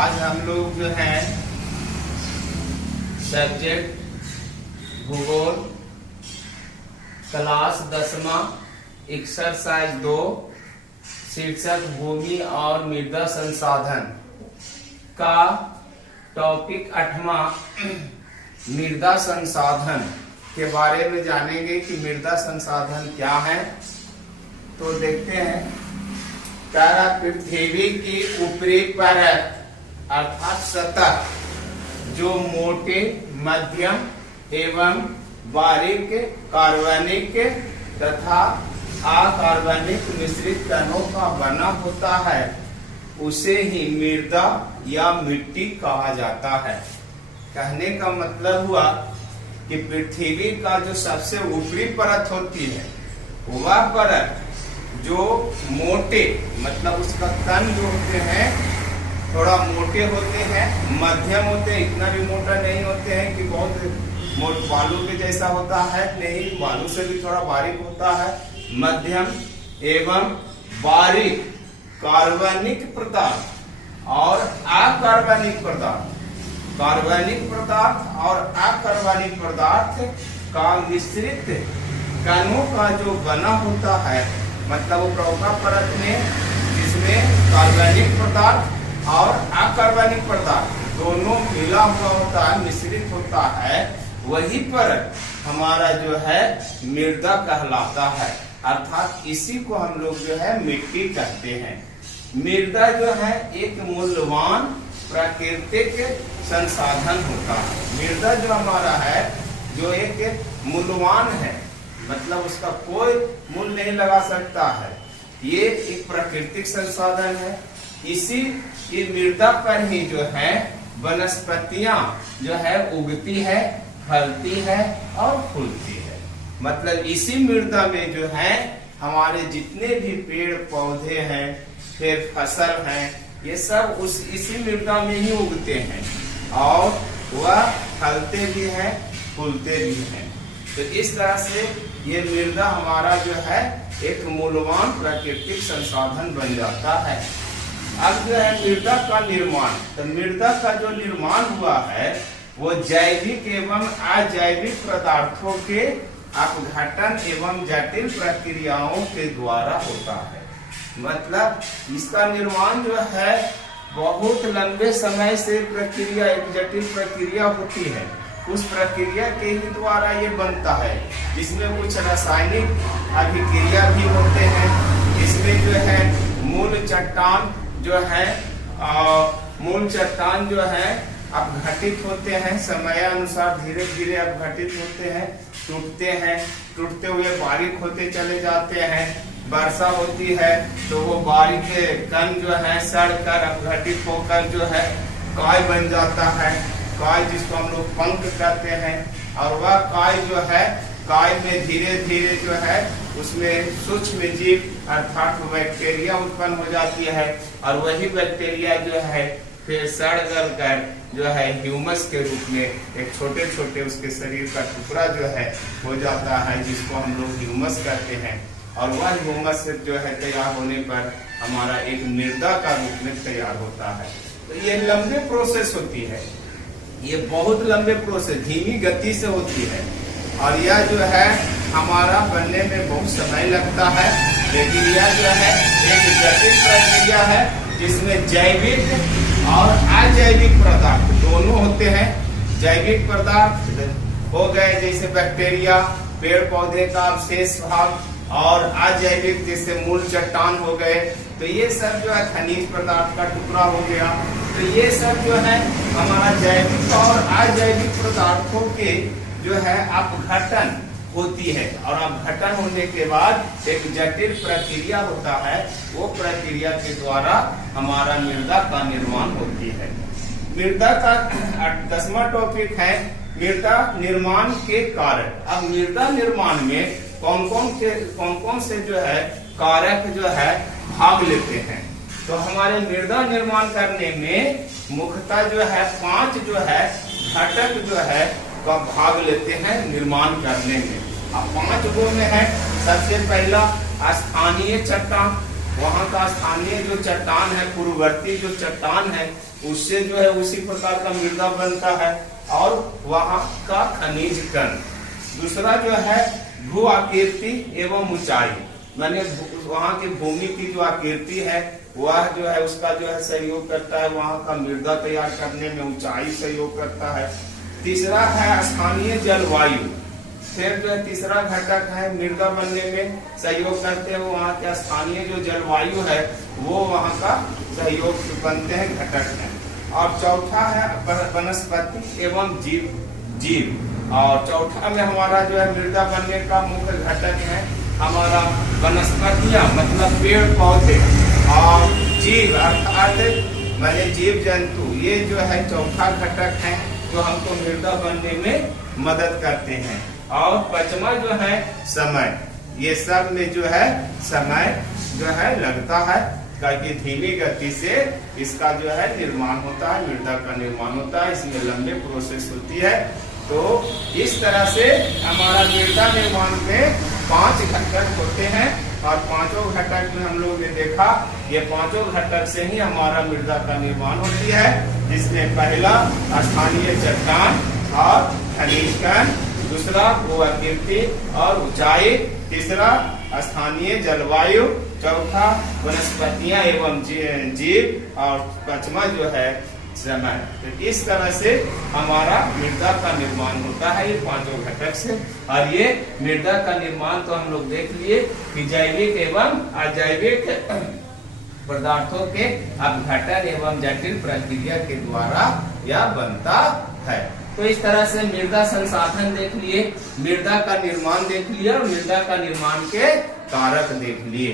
आज हम लोग जो है सब्जेक्ट भूगोल क्लास 10वां एक्सरसाइज 2 शीर्षक भूमि और मृदा संसाधन का टॉपिक 8वां मृदा संसाधन के बारे में जानेंगे कि मृदा संसाधन क्या है। तो देखते हैं, पृथ्वी की ऊपरी परत अर्थात सतह जो मोटे, मध्यम एवं बारीक कार्बनिक तथा अकार्बनिक मिश्रित कणों का बना होता है, उसे ही मृदा या मिट्टी कहा जाता है। कहने का मतलब हुआ कि पृथ्वी का जो सबसे ऊपरी परत होती है वह परत जो मोटे मतलब उसका तन जो होते हैं थोड़ा मोटे होते हैं, मध्यम होते हैं, इतना भी मोटा नहीं होते हैं कि बहुत बालू के जैसा होता है, नहीं, बालू से भी थोड़ा बारीक होता है, मध्यम एवं बारीक कार्बनिक पदार्थ और अकार्बनिक पदार्थ, कार्बनिक पदार्थ और अकार्बनिक पदार्थ का मिश्रित कणों का जो बना होता है, मतलब वो प्रौढ़ा परत में जिसमें कार्बनिक पदार्थ और अकार्बनिक पदार्थ दोनों मिला हुआ होता है, मिश्रित होता है, वही परत हमारा जो है मृदा कहलाता है। अर्थात इसी को हम लोग जो है मिट्टी कहते हैं। मृदा जो है एक मूल्यवान प्राकृतिक संसाधन होता है। मृदा जो हमारा है जो एक मूल्यवान है, मतलब उसका कोई मूल्य नहीं लगा सकता है, ये एक प्राकृतिक संसाधन है। इसी की मृदा पर ही जो है वनस्पतियां जो है उगती है, फलती है और फूलती है। मतलब इसी मृदा में जो है हमारे जितने भी पेड़ पौधे हैं, फिर फसल हैं, ये सब इसी मृदा में ही उगते हैं और वह फलते भी हैं, फूलते भी हैं। तो इस तरह से ये मृदा हमारा जो है एक मूल्यवान प्राकृतिक संसाधन बन जाता है। अब जो है मृदा का निर्माण, तो मृदा का जो निर्माण हुआ है वो जैविक एवं अजैविक पदार्थों के अपघटन एवं जटिल प्रक्रियाओं के द्वारा होता है। मतलब इसका निर्माण जो है बहुत लंबे समय से प्रक्रिया, एक जटिल प्रक्रिया होती है, उस प्रक्रिया के ही द्वारा ये बनता है, जिसमें कुछ रासायनिक अभिक्रिया भी होते हैं। इसमें जो है मूल चट्टान जो है अपघटित होते हैं, समयानुसार धीरे धीरे अपघटित होते हैं, टूटते हुए बारीक होते चले जाते हैं। वर्षा होती है तो वो बारीक कण जो है सड़कर अपघटित होकर जो है काय बन जाता है, काय जिसको हम लोग पंख कहते हैं। और वह काय जो है, काय में धीरे धीरे जो है उसमें सूक्ष्म जीव अर्थात बैक्टीरिया उत्पन्न हो जाती है और वही बैक्टीरिया जो है फिर सड़ गल कर जो है ह्यूमस के रूप में एक छोटे छोटे उसके शरीर का टुकड़ा जो है हो जाता है, जिसको हम लोग ह्यूमस कहते हैं। और वह ह्यूमस जो है तैयार होने पर हमारा एक मृदा का रूप में तैयार होता है। तो ये लंबे प्रोसेस होती है, ये बहुत लंबे प्रोसेस धीमी गति से होती है और यह जो है हमारा बनने में बहुत समय लगता है। लेकिन यह जो है एक जटिल प्रक्रिया है जिसमें जैविक और अजैविक पदार्थ दोनों होते हैं। जैविक पदार्थ हो गए जैसे बैक्टीरिया, पेड़ पौधे का अवशेष भाग, और अजैविक जैसे मूल चट्टान हो गए। तो ये सब जो है खनिज पदार्थ का टुकड़ा हो गया। तो ये सब जो है हमारा जैविक और अजैविक पदार्थों के जो है अपघटन होती है और अपघटन होने के बाद एक जटिल प्रक्रिया होता है, वो प्रक्रिया के द्वारा हमारा मृदा का निर्माण होती है। मृदा का 10वां टॉपिक है मृदा निर्माण के कारक। अब मृदा निर्माण में कौन कौन से जो है कारक जो है भाग लेते हैं। तो हमारे मृदा निर्माण करने में मुख्यतः जो है 5 जो है घटक जो है का भाग लेते हैं निर्माण करने में। अब 5 गो में है, सबसे पहला स्थानीय चट्टान, वहाँ का स्थानीय जो चट्टान है, पूर्ववर्ती जो चट्टान है, उससे जो है उसी प्रकार का मृदा बनता है, और वहाँ का खनिज कण। दूसरा जो है भू आकृति एवं ऊंचाई, माने वहाँ की भूमि की जो आकृति है वह जो है उसका जो है सहयोग करता है, वहाँ का मृदा तैयार करने में ऊंचाई सहयोग करता है। तीसरा है स्थानीय जलवायु, फिर जो है तीसरा घटक है मृदा बनने में सहयोग करते हैं वहाँ के स्थानीय जो जलवायु है वो वहाँ का सहयोग बनते हैं घटक है। और चौथा है वनस्पति एवं जीव, और चौथा में हमारा जो है मृदा बनने का मुख्य घटक है हमारा वनस्पतियां, मतलब पेड़ पौधे, और जीव अर्थात माने जीव जंतु, ये जो है चौथा घटक है जो हमको मृदा बनने में मदद करते हैं। और पांचवा जो है समय, ये सब में जो है समय जो है लगता है, क्योंकि धीमी गति से इसका जो है निर्माण होता है, मृदा का निर्माण होता है, इसमें लंबे प्रोसेस होती है। तो इस तरह से हमारा मृदा निर्माण में 5 घटक होते हैं, और पांचों घटक में हम लोग ने देखा ये पांचों घटक से ही हमारा मृदा का निर्माण होती है, जिसमें पहला स्थानीय चट्टान और खनिज कण, दूसरा भू आकृति और ऊंचाई, तीसरा स्थानीय जलवायु, चौथा वनस्पतियां एवं जीव, और पांचवा जो है समय। तो इस तरह से हमारा मृदा का निर्माण होता है ये पांचों घटक से। और ये मृदा का निर्माण तो हम लोग देख लिए कि जैविक एवं अजैविक पदार्थों के अपघटन एवं जटिल प्रक्रिया के द्वारा यह बनता है। तो इस तरह से मृदा संसाधन देख लिए, मृदा का निर्माण देख लिया, और मृदा का निर्माण के कारक देख लिए।